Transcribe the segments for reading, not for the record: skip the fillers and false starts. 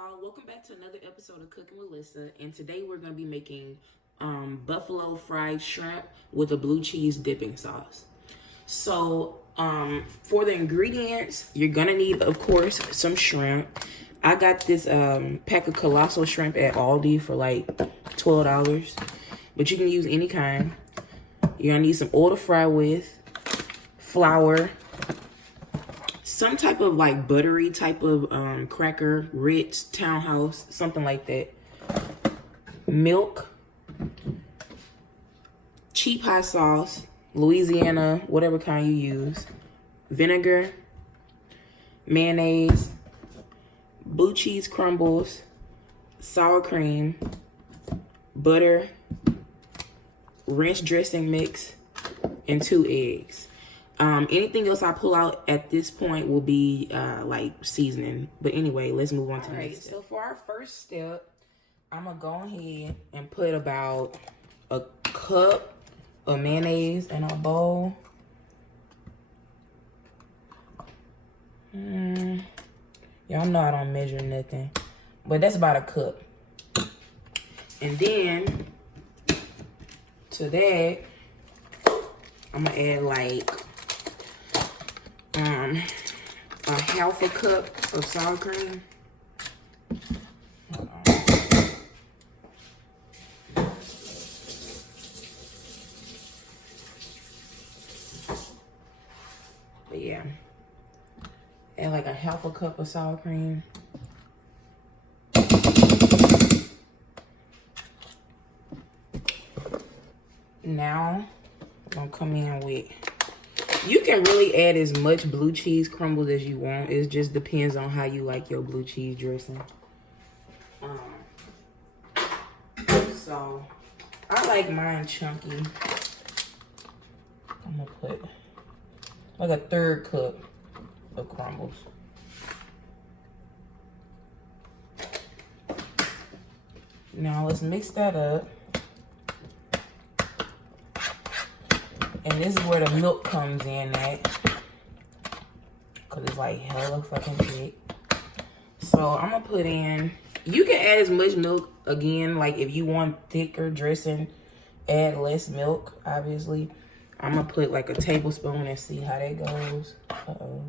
y'all, welcome back to another episode of Cooking with Lyssa, and today we're going to be making buffalo fried shrimp with a blue cheese dipping sauce. So for the ingredients, you're going to need, of course, some shrimp. I got this pack of Colossal shrimp at Aldi for like $12, but you can use any kind. You're going to need some oil to fry with, flour, some type of like buttery type of cracker, Ritz, Townhouse, something like that. Milk, cheap hot sauce, Louisiana, whatever kind you use, vinegar, mayonnaise, blue cheese crumbles, sour cream, butter, ranch dressing mix, and 2 eggs. Anything else I pull out at this point will be like seasoning. But anyway, let's move on to the next step. So for our first step, I'm going to go ahead and put about a cup of mayonnaise in our bowl. Y'all know I don't measure nothing. But that's about a cup. And then to that, I'm going to add like a half a cup of sour cream. But yeah, add like a half a cup of sour cream. Now I'm gonna come in with, you can really add as much blue cheese crumbles as you want. It just depends on how you like your blue cheese dressing. So I like mine chunky. I'm gonna put like a 1/3 cup of crumbles. Now let's mix that up. And this is where the milk comes in at. Because it's like hella fucking thick. So I'm going to put in, you can add as much milk again. Like if you want thicker dressing, add less milk, obviously. I'm going to put like a tablespoon and see how that goes. Uh-oh.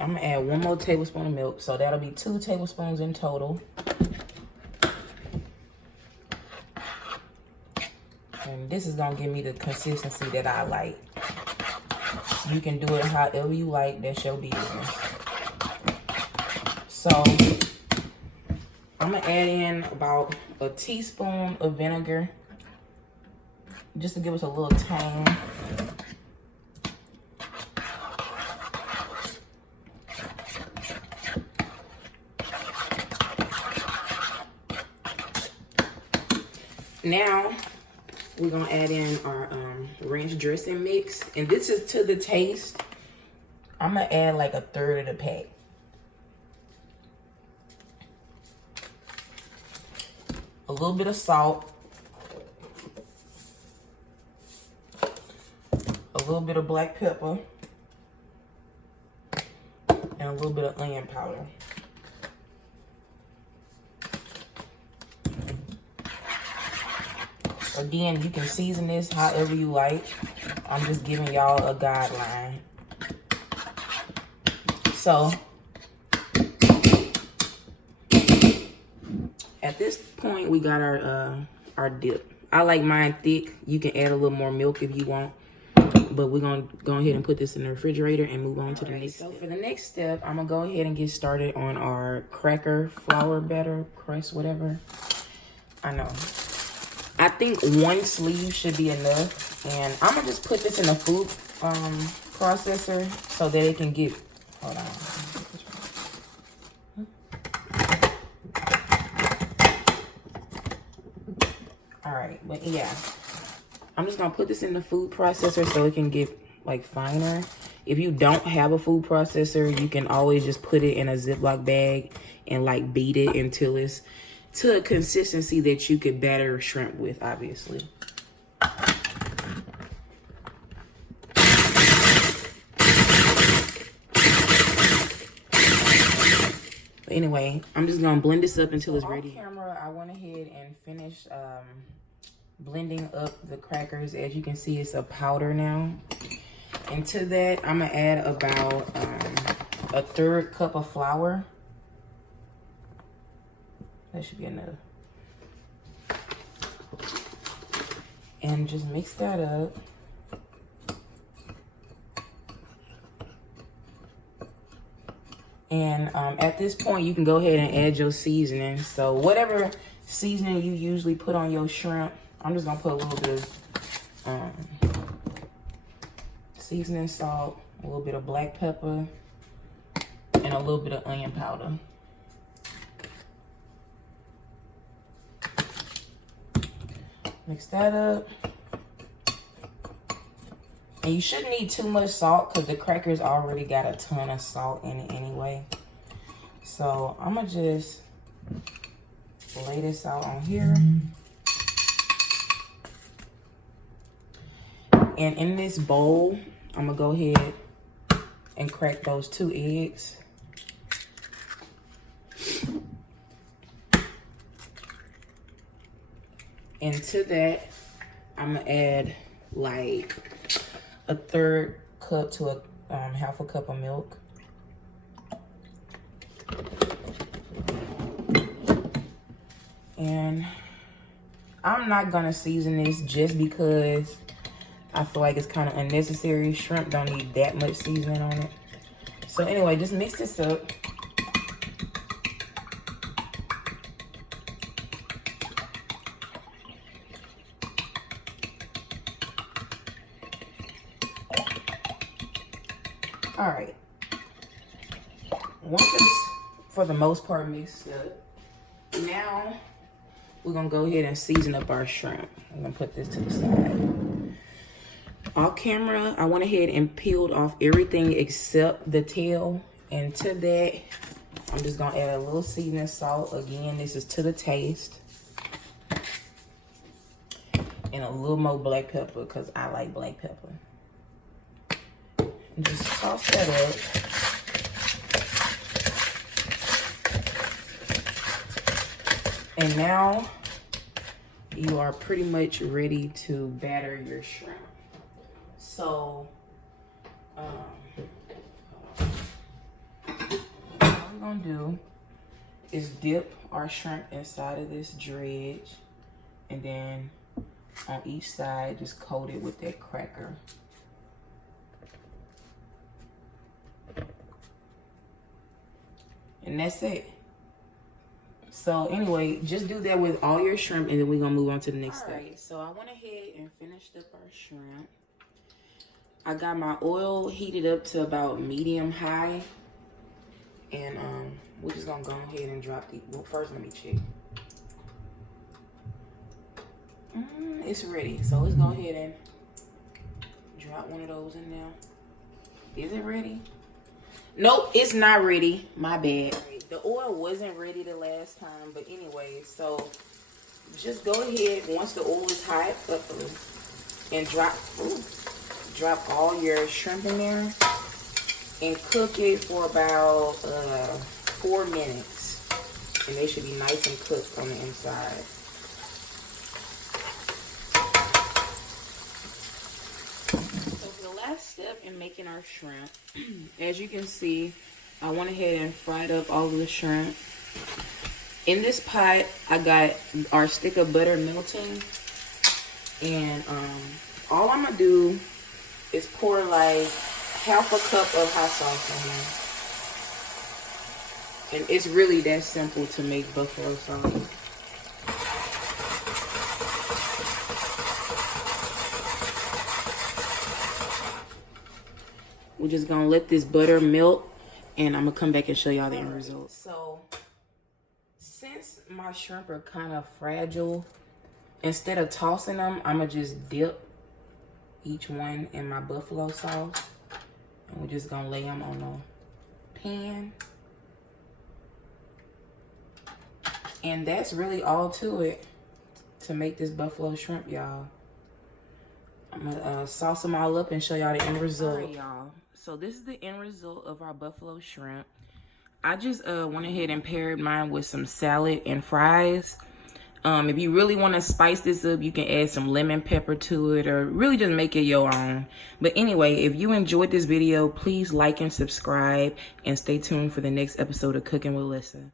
I'm gonna add 1 more tablespoon of milk, so that'll be 2 tablespoons in total. And this is gonna give me the consistency that I like. You can do it however you like, that's your business. So I'm gonna add in about a teaspoon of vinegar, just to give us a little tang. Now, we're going to add in our ranch dressing mix. And this is to the taste. I'm going to add like a 1/3 of the pack. A little bit of salt. A little bit of black pepper. And a little bit of onion powder. Again, you can season this however you like. I'm just giving y'all a guideline. So, at this point, we got our dip. I like mine thick. You can add a little more milk if you want. But we're going to go ahead and put this in the refrigerator and move on to the next step. So, for the next step, I'm going to go ahead and get started on our cracker flour batter, crust, whatever. I know. I think 1 sleeve should be enough. And I'm going to just put this in a food processor so that it can get, hold on. All right, but yeah. I'm just going to put this in the food processor so it can get like finer. If you don't have a food processor, you can always just put it in a Ziploc bag and like beat it until it's to a consistency that you could batter shrimp with, obviously. But anyway, I'm just gonna blend this up until it's ready. On camera, I went ahead and finished blending up the crackers. As you can see, it's a powder now. And to that, I'm gonna add about a 1/3 cup of flour. That should be enough. And just mix that up. And at this point, you can go ahead and add your seasoning. So whatever seasoning you usually put on your shrimp, I'm just gonna put a little bit of seasoning salt, a little bit of black pepper, and a little bit of onion powder. Mix that up. And you shouldn't need too much salt because the crackers already got a ton of salt in it anyway. So I'm gonna just lay this out on here. And in this bowl, I'm gonna go ahead and crack those 2 eggs. And to that, I'm gonna add like a 1/3 cup to a 1/2 cup of milk. And I'm not gonna season this just because I feel like it's kind of unnecessary. Shrimp don't need that much seasoning on it. So anyway, just mix this up. All right. Once it's, for the most part, mixed up, now we're gonna go ahead and season up our shrimp. I'm gonna put this to the side. Off camera, I went ahead and peeled off everything except the tail. And to that, I'm just gonna add a little seasoning salt. Again, this is to the taste. And a little more black pepper because I like black pepper. And just toss that up. And now you are pretty much ready to batter your shrimp. So, what we're gonna do is dip our shrimp inside of this dredge, and then on each side, just coat it with that cracker. And that's it. So anyway, just do that with all your shrimp, and then we're gonna move on to the next step. Alright, so I went ahead and finished up our shrimp. I got my oil heated up to about medium high. And we're just gonna go ahead and drop the, well, first let me check. It's ready. So let's go ahead and drop one of those in there. Is it ready? Nope, it's not ready. My bad. The oil wasn't ready the last time, but anyway, so just go ahead once the oil is hot and drop all your shrimp in there and cook it for about 4 minutes, and they should be nice and cooked on the inside. So for the last step in making our shrimp, as you can see, I went ahead and fried up all of the shrimp. In this pot, I got our stick of butter melting, and all I'm gonna do is pour like 1/2 cup of hot sauce in here. And it's really that simple to make buffalo sauce. We're just gonna let this butter melt, and I'm gonna come back and show y'all the end result. So, since my shrimp are kind of fragile, instead of tossing them, I'm gonna just dip each one in my buffalo sauce. And we're just gonna lay them on the pan. And that's really all to it to make this buffalo shrimp, y'all. I'm gonna sauce them all up and show y'all the end result. All right, y'all. So this is the end result of our buffalo shrimp. I just went ahead and paired mine with some salad and fries. If you really want to spice this up, you can add some lemon pepper to it or really just make it your own. But anyway, if you enjoyed this video, please like and subscribe and stay tuned for the next episode of Cooking with Lyssa.